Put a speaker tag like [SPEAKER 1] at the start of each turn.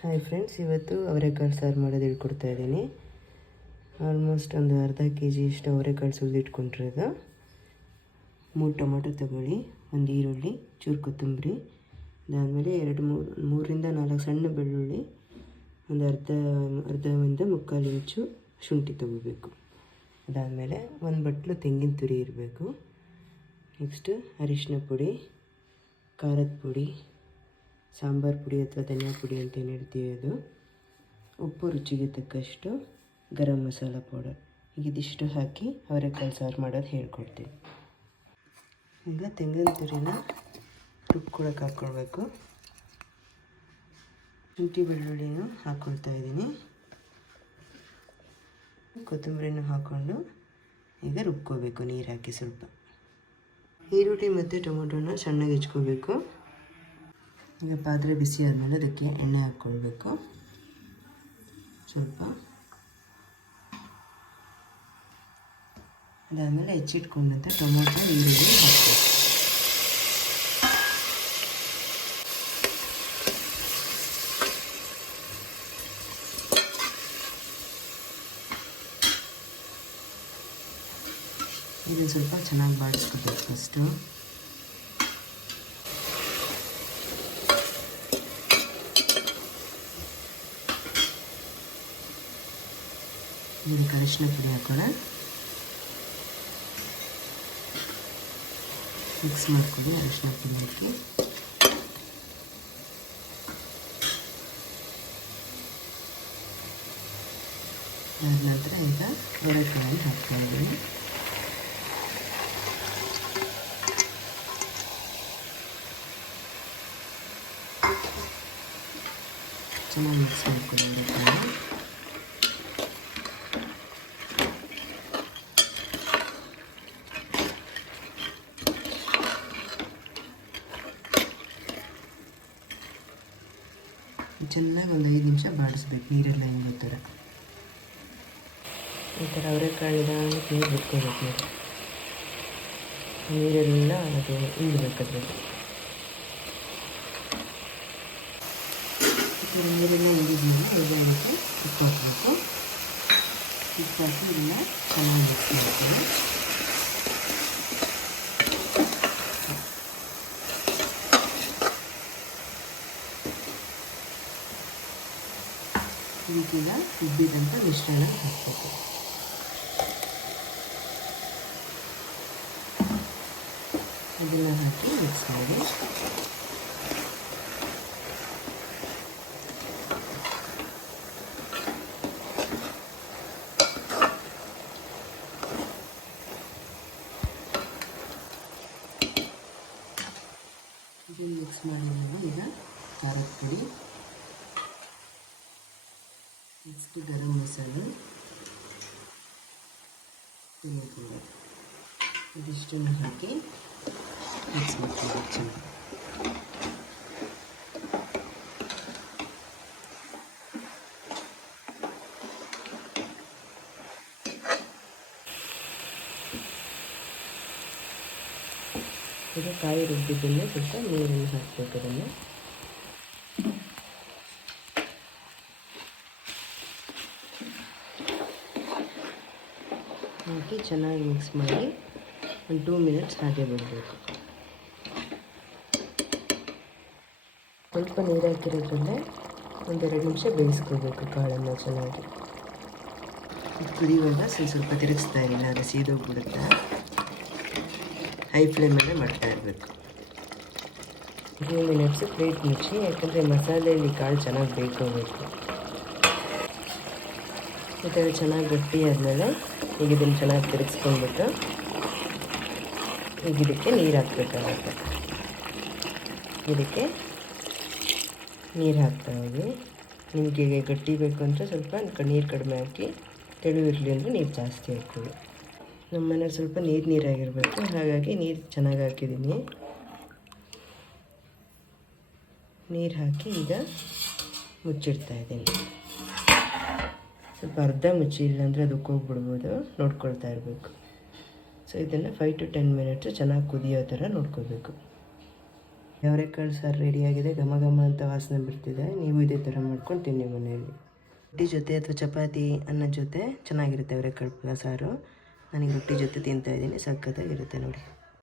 [SPEAKER 1] Hi friends ಇವತ್ತು ಅವರೆಕಾಳು ಸಾರು ಮಾಡೋದು ಹೇಳ್ಕೊಡ್ತಾ ಇದ್ದೀನಿ. ಆಲ್ಮೋಸ್ಟ್ ಒಂದು ಅರ್ಧ ಕೆ ಜಿ ಇಷ್ಟು ಅವರೆಕಾಳು ಸುಲಿದಿಟ್ಕೊಂಡಿರೋದು. ಮೂರು ಟೊಮೊಟೊ ತಗೊಳ್ಳಿ, ಒಂದು ಈರುಳ್ಳಿ, ಚೂರು ಕೊತ್ತಂಬರಿ, ಅದಾದಮೇಲೆ ಎರಡು ಮೂರು ಮೂರರಿಂದ ನಾಲ್ಕು ಸಣ್ಣ ಬೆಳ್ಳುಳ್ಳಿ, ಒಂದು ಅರ್ಧ ಅರ್ಧದಿಂದ ಮುಕ್ಕಾಲು ಇಂಚು ಶುಂಠಿ ತಗೋಬೇಕು. ಅದಾದಮೇಲೆ ಒಂದು ಬಟ್ಲು ತೆಂಗಿನ ತುರಿ ಇರಬೇಕು. ನೆಕ್ಸ್ಟು ಅರಿಶಿನ ಪುಡಿ, ಖಾರದ ಪುಡಿ. ಸಾಂಬಾರು ಪುಡಿ ಅಥವಾ ಧನಿಯಾ ಪುಡಿ ಅಂತ ಏನು ಹೇಳ್ತೀವಿ ಅದು? ಉಪ್ಪು ರುಚಿಗೆ ತಕ್ಕಷ್ಟು ಗರಂ ಮಸಾಲ ಪೌಡರ್ ಇದಿಷ್ಟು ಹಾಕಿ ಅವರೆಕಾಳು ಸಾರು ಮಾಡೋದು ಹೇಳ್ಕೊಡ್ತೀನಿ. ಈಗ ತೆಂಗಿನ ತುರಿನ ರುಬ್ಕೊಳಕ್ಕೆ ಹಾಕ್ಕೊಳ್ಬೇಕು ಶುಂಠಿ ಬೆಳ್ಳುಳ್ಳಿನೂ ಹಾಕ್ಕೊಳ್ತಾ ಇದ್ದೀನಿ. ಕೊತ್ತಂಬರಿನೂ ಹಾಕ್ಕೊಂಡು ಈಗ ರುಬ್ಕೋಬೇಕು ನೀರು ಹಾಕಿ ಸ್ವಲ್ಪ. ಈರುಳ್ಳಿ ಮತ್ತು ಟೊಮೊಟೊನ ಸಣ್ಣಗೆ ಹೆಚ್ಕೋಬೇಕು. ಈಗ ಪಾತ್ರೆ ಬಿಸಿ ಆದಮೇಲೆ ಅದಕ್ಕೆ ಎಣ್ಣೆ ಹಾಕ್ಕೊಳ್ಬೇಕು. ಸ್ವಲ್ಪ. ಅದಾದಮೇಲೆ ಹೆಚ್ಚಿಟ್ಕೊಂಡಂತೆ ಟೊಮೊಟೊ, ಈರುಳ್ಳಿ ಹಾಕಬೇಕು. ಇದನ್ನು ಸ್ವಲ್ಪ ಚೆನ್ನಾಗಿ ಬಾಡಿಸ್ಕೋಬೇಕು ಫಸ್ಟು ಇದಕ್ಕೆ ಅರಿಶಿನ ಪುಡಿ ಹಾಕೋಣ. ಮಿಕ್ಸ್ ಮಾಡ್ಕೊಳ್ಳಿ, ಅರಿಶಿನ ಪುಡಿ ಹಾಕಿ. ನಂತರ ಈಗ ಅವರೆಕಾಳನ್ನು ಹಾಕ್ತಾ ಇದ್ದೀನಿ ಚೆನ್ನಾಗಿ ಮಿಕ್ಸ್ ಅವರೆಕಾಳು ಚೆನ್ನಾಗಿ ಒಂದು ಐದು ನಿಮಿಷ ಬಾಡಿಸ್ಬೇಕು ನೀರೆಲ್ಲ ಹಿಂಗೋ ಥರ ಈ ಥರ ಅವರೆಕಾಳಿನ ನೀರು ಬಿಟ್ಕೋಬೇಕು. ನೀರು ನೀರೆಲ್ಲ ಅದು ಹಿಂಡ್ಬೇಕು ಅದ್ರಲ್ಲಿ ಈ ಥರ ನೀರೆಲ್ಲ ಹಿಂಡಿದ್ಮೇಲೆ ಅದಕ್ಕೆ ಉಪ್ಪು ಹಾಕಬೇಕು ಉಪ್ಪು ಹಾಕಿ ಇದನ್ನ ಚೆನ್ನಾಗಿ ಮಿಕ್ಸ್ ಇದಕ್ಕೆಲ್ಲ ಉಬ್ಬಿದಂಥ ಮಿಶ್ರಣ ಹಾಕಬೇಕು. ಇದನ್ನು ಹಾಕಿ ಮಿಕ್ಸ್ ಮಾಡಿ. ಇದನ್ನು ಮಿಕ್ಸ್ ಮಾಡಿದ್ಮೇಲೆ ಈಗ ಖಾರದ ಪುಡಿ. ನೆಕ್ಸ್ಟ್ ಗರಂ ಮಸಾಲೆ. ತೆಗೆದುಕೊಳ್ಳಿ ಇದಿಷ್ಟನ್ನು ಹಾಕಿ ಮಿಕ್ಸ್ ಮಾಡ್ತೀವಿ ಚೆನ್ನಾಗಿ ಇದು ಕಾಯಿ ರುಬ್ಬಿದ್ದನ್ನು ಸ್ವಲ್ಪ ನೀರನ್ನು ಹಾಕಬೇಕು ಅದನ್ನು ಹಾಕಿ ಚೆನ್ನಾಗಿ ಮಿಕ್ಸ್ ಮಾಡಿ ಒಂದು ಟೂ ಮಿನಿಟ್ಸ್ ಹಾಗೆ ಬಿಡಬೇಕು. ಸ್ವಲ್ಪ ನೀರು ಹಾಕಿರೋದ್ರಲ್ಲೇ ಒಂದೆರಡು ನಿಮಿಷ ಬೇಯಿಸ್ಕೋಬೇಕು ಕಾಳನ್ನು ಚೆನ್ನಾಗಿ. ಕುದಿಯುವಾಗ ಸ್ವಲ್ಪ ಸ್ವಲ್ಪ ತಿರುಗಿಸ್ತಾ ಇರಲಿಲ್ಲ ಅದು ಸೀದೋಗ್ಬಿಡುತ್ತೆ? ಹೈ ಫ್ಲೇಮಲ್ಲೇ ಮಾಡ್ತಾ ಇರಬೇಕು. ಟೂ ಮಿನಿಟ್ಸ್ ಪ್ಲೇಟ್ ಮುಚ್ಚಿ, ಯಾಕಂದರೆ ಮಸಾಲೆಯಲ್ಲಿ ಕಾಳು ಚೆನ್ನಾಗಿ ಬೇಯ್ಕೋಬೇಕು ಈ ಥರ ಚೆನ್ನಾಗಿ ಗಟ್ಟಿ ಆದಮೇಲೆ ಈಗ ಇದನ್ನು ಚೆನ್ನಾಗಿ ತಿರುಗಿಸ್ಕೊಂಡ್ಬಿಟ್ಟು ಈಗ ಇದಕ್ಕೆ ನೀರು ಹಾಕ್ಬೇಕಾಗುತ್ತೆ ಇದಕ್ಕೆ ನೀರು ಹಾಕ್ತಾ ಹೋಗಿ. ನಿಮಗೆ ಗಟ್ಟಿ ಬೇಕು ಅಂದರೆ ಸ್ವಲ್ಪ ನೀರು ಕಡಿಮೆ ಹಾಕಿ ತೆಳುವಿರಲಿ ಅಂದರೆ ನೀರು ಜಾಸ್ತಿ ಹಾಕ್ಕೊಳ್ಳಿ ನಮ್ಮ ಮನೇಲಿ ಸ್ವಲ್ಪ ನೀರು ನೀರಾಗಿರಬೇಕು. ಹಾಗಾಗಿ ನೀರು ಚೆನ್ನಾಗಿ ಹಾಕಿದ್ದೀನಿ. ನೀರು ಹಾಕಿ ಈಗ ಮುಚ್ಚಿಡ್ತಾ ಇದ್ದೀನಿ. ಸ್ವಲ್ಪ ಅರ್ಧ ಮುಚ್ಚಿ, ಇಲ್ಲಾಂದರೆ ಅದು ಹೋಗ್ಬಿಡ್ಬೋದು. ನೋಡ್ಕೊಳ್ತಾ ಇರಬೇಕು. ಸೊ ಇದನ್ನು ಫೈವ್ ಟು ಟೆನ್ ಮಿನಿಟ್ಸು ಚೆನ್ನಾಗಿ ಕುದಿಯೋ ಥರ ನೋಡ್ಕೋಬೇಕು ಅವರೆಕಾಳು ಸಾರು ರೆಡಿಯಾಗಿದೆ ಘಮ ಘಮ ಅಂತ ವಾಸನೆ ಬರ್ತಿದೆ, ನೀವು ಇದೇ ಥರ ಮಾಡ್ಕೊಂಡು ತಿನ್ನಿ ಮನೆಯಲ್ಲಿ. ರೊಟ್ಟಿ ಜೊತೆ ಅಥವಾ ಚಪಾತಿ ಅನ್ನದ ಜೊತೆ ಚೆನ್ನಾಗಿರುತ್ತೆ ಅವರೆಕಾಳು ಸಾರು. ನನಗೆ ರೊಟ್ಟಿ ಜೊತೆ ತಿಂತಾ ಇದ್ದೀನಿ, ಸಖತ್ತಾಗಿರುತ್ತೆ ನೋಡಿ.